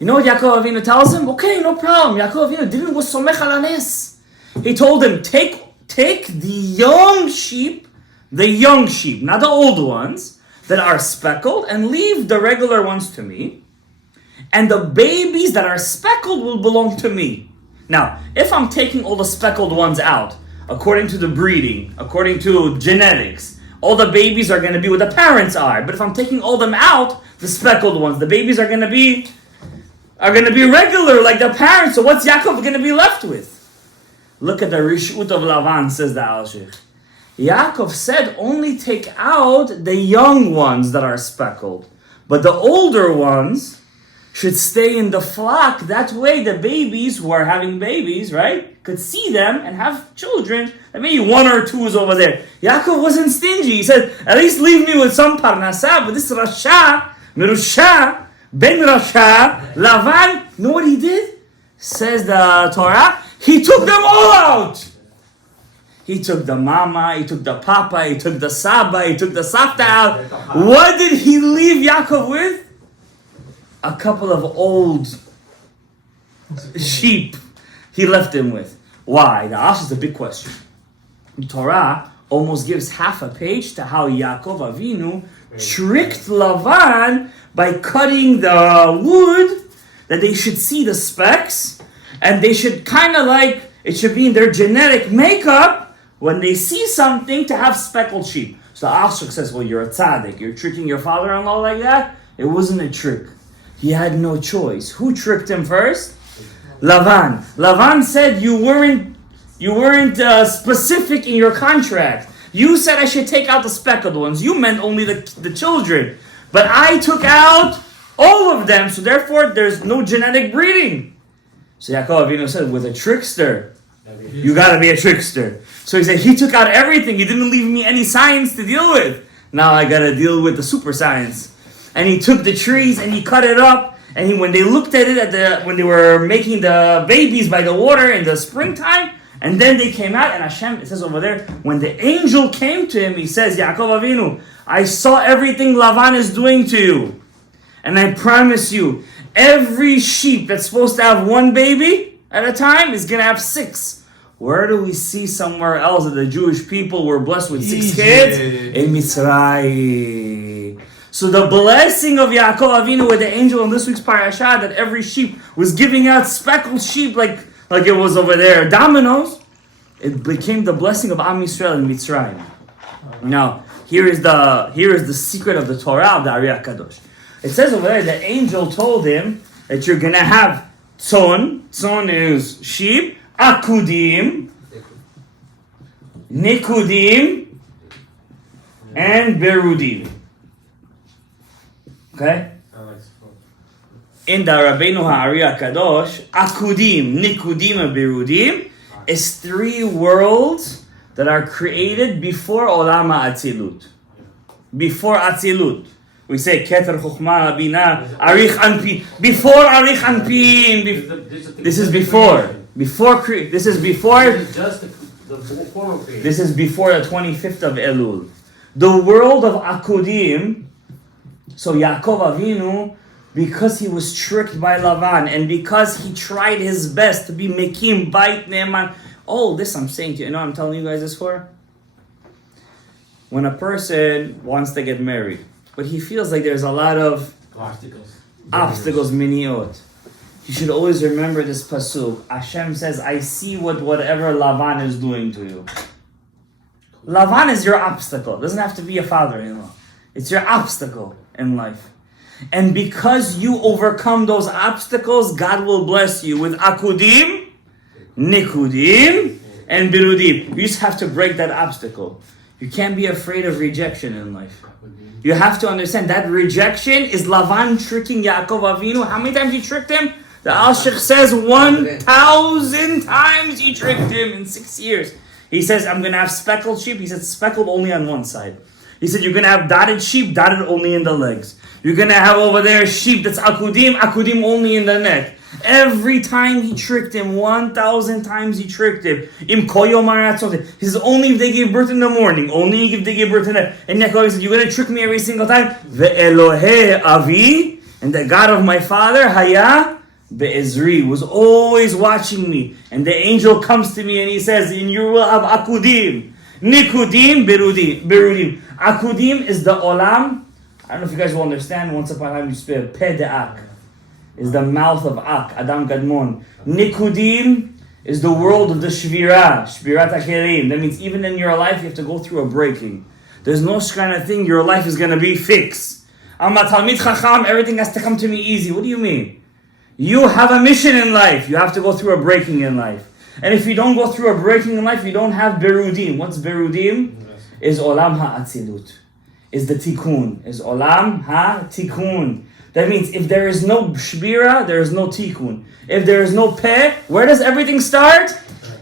You know what Yaakov Avinu tells him? Okay, no problem. Yaakov Avinu was somech al hanes. He told him, take the young sheep, not the old ones, that are speckled, and leave the regular ones to me. And the babies that are speckled will belong to me. Now, if I'm taking all the speckled ones out, according to the breeding, according to genetics, all the babies are going to be what the parents are. But if I'm taking all them out, the speckled ones, the babies are going to be regular like the parents. So what's Yaakov going to be left with? Look at the rishut of Lavan, says the Al-Sheikh. Yaakov said, only take out the young ones that are speckled. But the older ones should stay in the flock. That way the babies who are having babies, right, could see them and have children. And maybe one or two is over there. Yaakov wasn't stingy. He said, at least leave me with some parnasah. But this Rasha, Merusha, Ben Rasha, Lavan, you know what he did? Says the Torah, he took them all out. He took the mama, he took the papa, he took the saba, he took the sapta out. What did he leave Yaakov with? A couple of old sheep he left him with. Why? The Ash is a big question. The Torah almost gives half a page to how Yaakov Avinu tricked Lavan by cutting the wood, that they should see the specks, and they should kind of like, it should be in their genetic makeup, when they see something, to have speckled sheep. So the Ashok says, well, you're a tzaddik, you're tricking your father-in-law like that? It wasn't a trick. He had no choice. Who tricked him first? Lavan. Lavan said you weren't specific in your contract. You said I should take out the speckled ones. You meant only the children. But I took out all of them, so therefore there's no genetic breeding. So Yaakov Avinu said, with a trickster, you gotta be a trickster. So he said, he took out everything. He didn't leave me any science to deal with. Now I gotta deal with the super science. And he took the trees and he cut it up. And when they looked at it when they were making the babies by the water in the springtime, and then they came out, and Hashem, it says over there, when the angel came to him, he says, Yaakov Avinu, I saw everything Lavan is doing to you. And I promise you, every sheep that's supposed to have one baby at a time is going to have 6. Where do we see somewhere else that the Jewish people were blessed with 6 kids? In Mitzrayim. So the blessing of Yaakov Avinu with the angel in this week's parasha, that every sheep was giving out speckled sheep like it was over there, dominoes, it became the blessing of Am Yisrael in Mitzrayim. Now, here is the secret of the Torah of the Ari HaKadosh. It says over there, the angel told him that you're going to have tzon. Tzon is sheep. Akudim, Nikudim, and Berudim. Okay? In the Rabbeinu Ha'ari HaKadosh, Akudim, Nikudim, and Berudim is 3 worlds that are created before Olam HaAtzilut. Before Atzilut. We say Keter Chokhmah Bina Arich Anpin. Before Arich Anpin. This is before. This is before. Just the formal creation. This is before the 25th of Elul. The world of Akudim. So Yaakov Avinu, because he was tricked by Lavan, and because he tried his best to be Mekim Bait Ne'eman. All this I'm saying to you. You know what I'm telling you guys this for? When a person wants to get married, but he feels like there's a lot of obstacles, miniot. You should always remember this pasuk. Hashem says, I see whatever Lavan is doing to you. Lavan is your obstacle. It doesn't have to be a father-in-law. It's your obstacle in life. And because you overcome those obstacles, God will bless you with Akudim, Nikudim, and Birudim. You just have to break that obstacle. You can't be afraid of rejection in life. You have to understand that rejection is Lavan tricking Yaakov Avinu. How many times he tricked him? The Al-Sheikh says 1,000 times he tricked him in 6 years. He says, I'm going to have speckled sheep. He said, speckled only on one side. He said, you're going to have dotted sheep, dotted only in the legs. You're going to have over there sheep that's akudim only in the neck. Every time he tricked him, 1,000 times he tricked him. He says, only if they gave birth in the morning. Only if they gave birth in the night. And Yakov said, you're going to trick me every single time? Ve'elohei avi, and the God of my father, Haya, Be'ezri, was always watching me. And the angel comes to me and he says, and you will have akudim, nikudim, berudim. Akudim is the olam. I don't know if you guys will understand. Once upon a time you spell Peh de Ak. Is the mouth of Ak, Adam Gadmon. Nikudim is the world of the Shvirat HaKelim. That means even in your life you have to go through a breaking. There's no kind of thing your life is going to be fixed. I'm a Talmid Chacham, everything has to come to me easy. What do you mean? You have a mission in life. You have to go through a breaking in life. And if you don't go through a breaking in life, you don't have berudim. What's berudim? Is olam ha'atzilut. Is the tikkun. Is olam ha-tikkun. That means if there is no shbira, there is no tikkun. If there is no peh, where does everything start?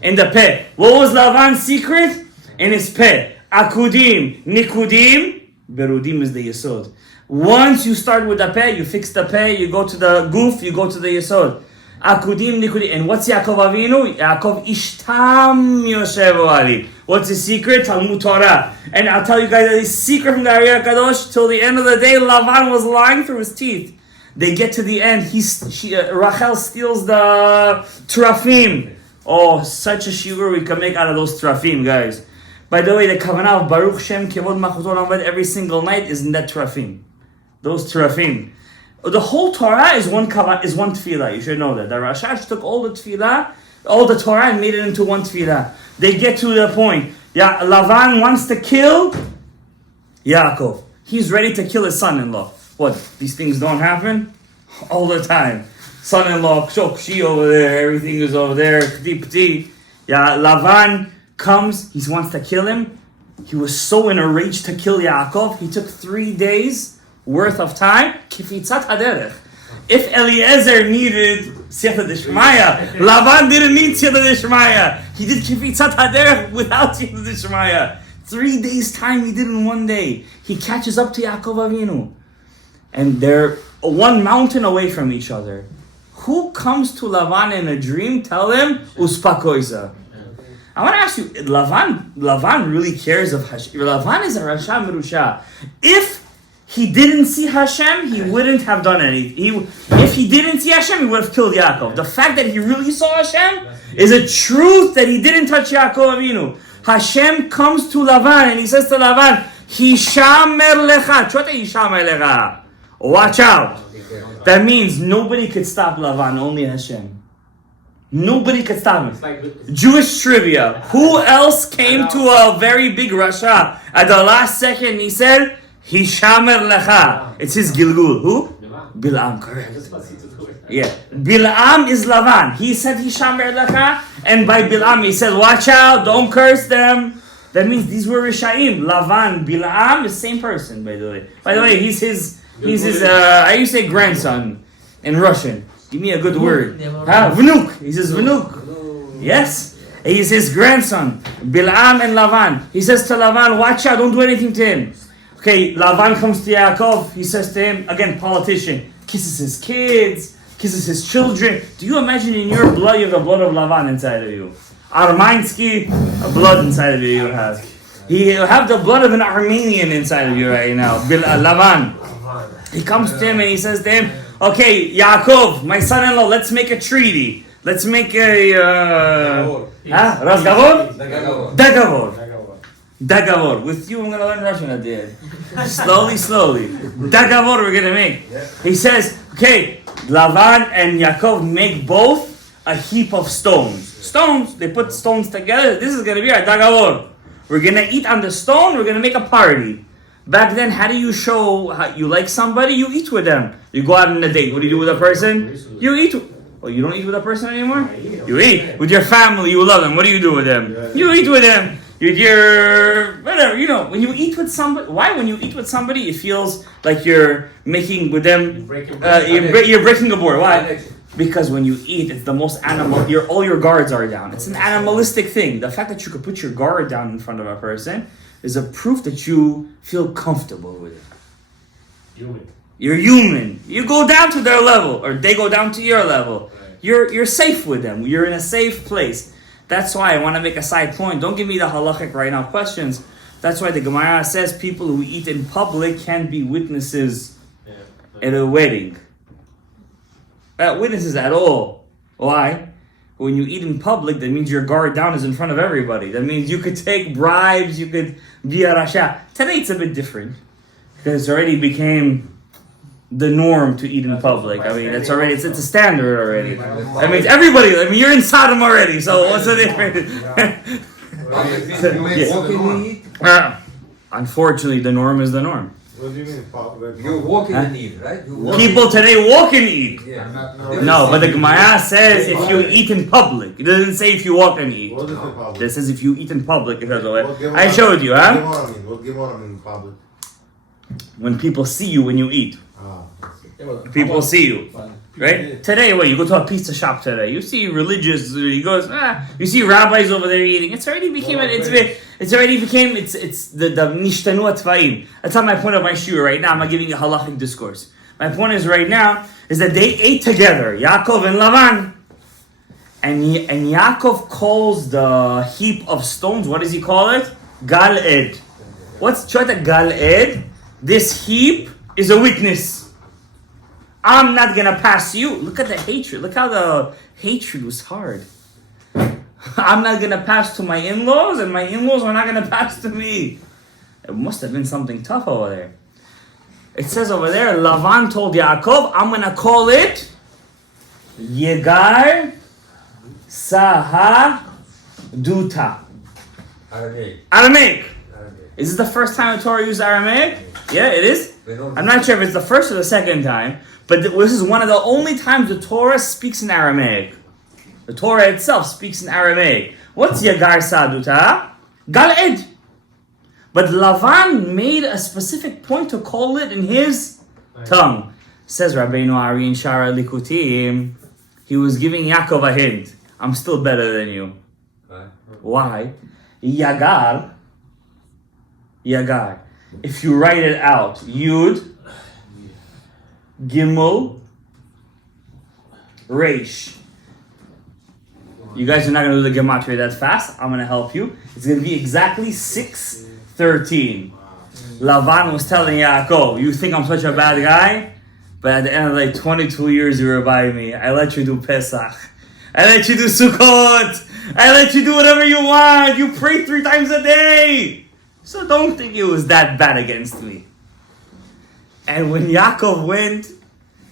In the peh. What was Lavan's secret? In his peh. Akudim, nikudim, berudim is the yesod. Once you start with the peh, you fix the peh, you go to the goof, you go to the yesod. Akudim, nikudim. And what's Yaakov Avinu? Yaakov ishtam yoshev ali. What's his secret? Talmud Torah. And I'll tell you guys that his secret from the Ari Kadosh, till the end of the day, Lavan was lying through his teeth. They get to the end, Rachel steals the terafim. Oh, such a shiur we can make out of those terafim, guys. By the way, the kavanah of Baruch Shem Kevod Machuto Lamed every single night is in that terafim. Those terafim. The whole Torah is one tefillah. You should know that. The Rashash took all the tefillah, all the Torah, and made it into one tefillah. They get to the point. Yeah, Lavan wants to kill Yaakov. He's ready to kill his son-in-law. What? These things don't happen all the time. Son-in-law, kshokshi over there, everything is over there. Kti. Yeah, Lavan comes. He wants to kill him. He was so in a rage to kill Yaakov. He took 3 days worth of time. Kifitzat haderech. If Eliezer needed Siyata Dishmaya, Lavan didn't need Siyata Dishmaya. He did Kifitzat Haderech without Siyata Dishmaya. 3 days time he did in 1 day. He catches up to Yaakov Avinu. And they're one mountain away from each other. Who comes to Lavan in a dream? Tell him, Uspakoisa. I want to ask you, Lavan really cares of Hashem. Lavan is a Rasha Merusha. If he didn't see Hashem, he wouldn't have done anything. If he didn't see Hashem, he would have killed Yaakov. The fact that he really saw Hashem is a truth that he didn't touch Yaakov Avinu. Hashem comes to Lavan and he says to Lavan, Hishamer lecha. Chota Hishamer lecha. Watch out. That means nobody could stop Lavan, only Hashem. Nobody could stop him. Like Jewish trivia. Who else came to a very big Rasha at the last second? He said, Hishamer lecha. It's his Gilgul. Who? Bil'am, correct. Yeah. Bil'am is Lavan. He said Hishamer lecha. And by Bil'am he said, watch out, don't curse them. That means these were Rishaim. Lavan, Bil'am is the same person, by the way. By the way, he's his I used to say grandson in Russian. Give me a good word. Vnuk. He says Vnuk. Yes. He's his grandson. Bil'am and Lavan. He says to Lavan, watch out, don't do anything to him. Okay, Lavan comes to Yaakov. He says to him, again, politician, kisses his kids, kisses his children. Do you imagine in your blood, you have the blood of Lavan inside of you? Armansky, a blood inside of you have. You have the blood of an Armenian inside of you right now. Lavan. He comes to him and he says to him, okay, Yaakov, my son-in-law, let's make a treaty. Let's make a... Razgavor? Dagavor. With you, I'm going to learn Russian at the end. Slowly. Dagavor we're going to make. He says, okay, Lavan and Yaakov make both a heap of stones. They put stones together. This is going to be our Dagavor. We're going to eat on the stone. We're going to make a party. Back then, how do you show how you like somebody? You eat with them. You go out on a date. What do you do with a person? You eat. Oh, you don't eat with a person anymore? You eat. With your family, you love them. What do you do with them? You eat with them. You're whatever, you know. When you eat with somebody, why? When you eat with somebody, it feels like you're making with them. You're breaking a board. Why? Because when you eat, it's the most animal. All your guards are down. It's an animalistic thing. The fact that you could put your guard down in front of a person is a proof that you feel comfortable with it. human. You're human. You go down to their level, or they go down to your level. Right. You're safe with them. You're in a safe place. That's why I want to make a side point. Don't give me the halachic right now questions. That's why the Gemara says people who eat in public can't be witnesses at a wedding. Witnesses at all. Why? When you eat in public, that means your guard down is in front of everybody. That means you could take bribes, you could be a rasha. Today it's a bit different. Because it already became the norm to eat in public. I mean, it's a standard already. That means everybody, you're in Sodom already, so what's the difference? Unfortunately, the norm is the norm. What do you mean? You walk in and eat, right? You walk People today walk and eat. Yeah. No, but the Gemara says if you eat in public. It doesn't say if you walk and eat. What is the public? It says if you eat in public. It says, What Gemara- I showed you, huh? What Gemara mean in public? When people see you when you eat. Ah. People see you. Right? Today, what, you go to a pizza shop today, you see religious, you see rabbis over there eating. It's already became, it's the nishtanu atvaim. That's not my point of my shiur right now. I'm not giving a halachic discourse. My point is right now, is that they ate together, Yaakov and Lavan. And Yaakov calls the heap of stones, what does he call it? Gal Ed. What's Chota Gal Ed? This heap is a witness. I'm not gonna pass you. Look at the hatred. Look how the hatred was hard. I'm not gonna pass to my in-laws, and my in-laws are not gonna pass to me. It must have been something tough over there. It says over there, Lavan told Yaakov, I'm gonna call it Yegar Saha Duta. Aramaic. Is this the first time the Torah used Aramaic? Yeah, it is. I'm not sure if it's the first or the second time, but this is one of the only times the Torah speaks in Aramaic. The Torah itself speaks in Aramaic. What's Yagar Saduta? Gal'ed. But Lavan made a specific point to call it in his tongue. Says Rabbeinu Ari in Shara Likutim, he was giving Yaakov a hint. I'm still better than you. Why? Yagar. If you write it out, Yud, Gimel, Reish. You guys are not going to do the gematria that fast. I'm going to help you. It's going to be exactly 6:13. Lavan was telling Yaakov, you think I'm such a bad guy? But at the end of the day, 22 years you were by me. I let you do Pesach. I let you do Sukkot. I let you do whatever you want. You pray 3 times a day. So don't think it was that bad against me. And when Yaakov went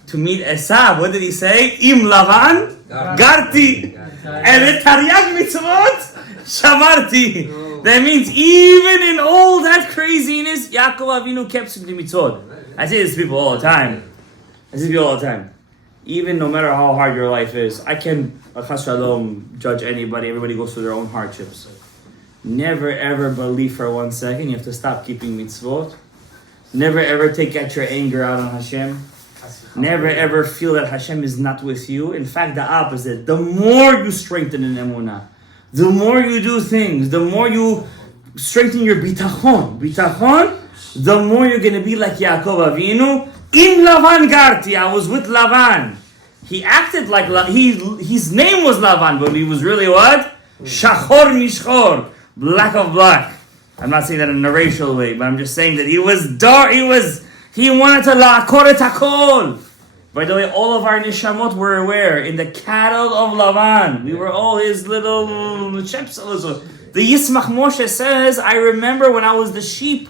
to meet Esav, what did he say? Im Lavan Garti. And the Taryag mitzvot Shamarti. That means even in all that craziness, Yaakov Avinu kept some mitzvot. I say this to people all the time. Even no matter how hard your life is, I can chas shalom judge anybody. Everybody goes through their own hardships. Never ever believe for 1 second you have to stop keeping mitzvot. Never ever take out your anger out on Hashem. Never ever feel that Hashem is not with you. In fact, the opposite. The more you strengthen in emunah, the more you do things, the more you strengthen your bitachon, the more you're going to be like Yaakov Avinu. In Lavan Garti, I was with Lavan. He acted like his name was Lavan, but he was really what? Shachor mishchor. Black of black. I'm not saying that in a racial way, but I'm just saying that he was dark. He wanted to la'akor et hakol. By the way, all of our nishamot were where? In the cattle of Lavan. We were all his little shepselos. The Yismach Moshe says, I remember when I was the sheep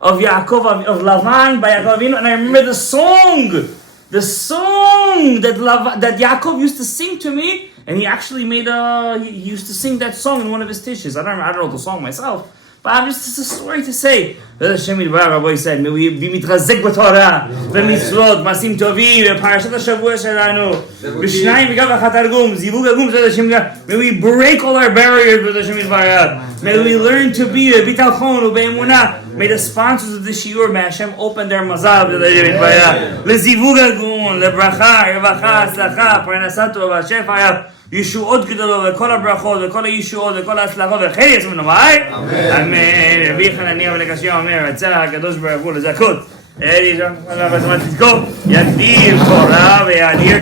of Yaakov, of Lavan by Yaakov Avinu, and I remember the song that Yaakov used to sing to me. And he actually he used to sing that song in one of his tishes. I don't know the song myself, but it's a story to say. Hashem Rabbi said, may we be mitrazek b'Torah, b'mitzvot, masim tovim, Parashat Shabbat shelanu, b'shnayim v'gav v'chatargum, zivug agum, may we break all our barriers with Hashem Yitbarach. May we learn to be a bitalchon u'be'emunah. May the sponsors of the shiur, may Hashem open their mazal to the Hashem Yitbarach. Le'zivug agum, le'bracha, revacha, tzlacha, parnasato, v'ashefaya. ישועות גדולות וכל הברכות וכל הישועות וכל ההצלחות וכן יצאו בית אמן. רבי חנניה ולקשיא אומר רצה הקדוש ברוך הוא לזכות יגדיל תורה ויאדיר